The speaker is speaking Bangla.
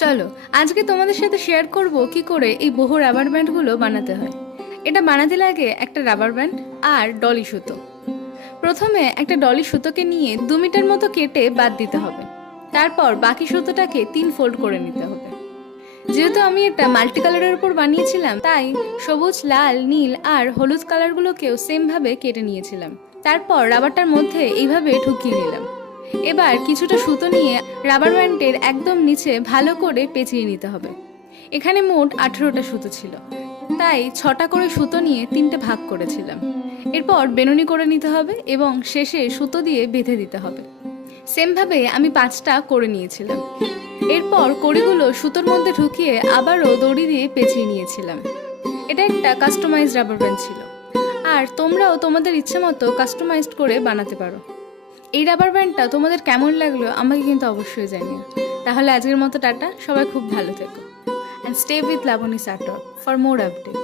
চলো আজকে তোমাদের সাথে শেয়ার করব কি করে এই বহু রাবার ব্যান্ডগুলো বানাতে হয়। এটা বানাতে লাগে একটা রাবার ব্যান্ড আর ডলি সুতো। প্রথমে একটা ডলি সুতোকে নিয়ে 2 মিটার মতো কেটে বাদ দিতে হবে। তারপর বাকি সুতোটাকে 3 ফোল্ড করে নিতে হবে। যেহেতু আমি এটা মাল্টি কালারের উপর বানিয়েছিলাম, তাই সবুজ, লাল, নীল আর হলুদ কালারগুলোকেও সেমভাবে কেটে নিয়েছিলাম। তারপর রাবারটার মধ্যে এইভাবে ঢুকিয়ে নিলাম। এবার কিছুটা সুতো নিয়ে রাবার ব্যান্ডের একদম নিচে ভালো করে পেঁচিয়ে নিতে হবে। এখানে মোট 18টা সুতো ছিল, তাই 6টা করে সুতো নিয়ে 3টে ভাগ করেছিলাম। এরপর বেনুনি করে নিতে হবে এবং শেষে সুতো দিয়ে বেঁধে দিতে হবে। সেমভাবে আমি 5টা করে নিয়েছিলাম। এরপর কড়িগুলো সুতোর মধ্যে ঢুকিয়ে আবারও দড়ি দিয়ে পেঁচিয়ে নিয়েছিলাম। এটা একটা কাস্টমাইজ রাবার ব্যান্ড ছিল, আর তোমরাও তোমাদের ইচ্ছে মতো কাস্টমাইজড করে বানাতে পারো। এই রাবার ব্যান্ডটা তোমাদের কেমন লাগলো আমাকে কিন্তু অবশ্যই জানিও। তাহলে আজকের মতো টাটা, সবাই খুব ভালো থেকো। And stay with Labani Satak for more update.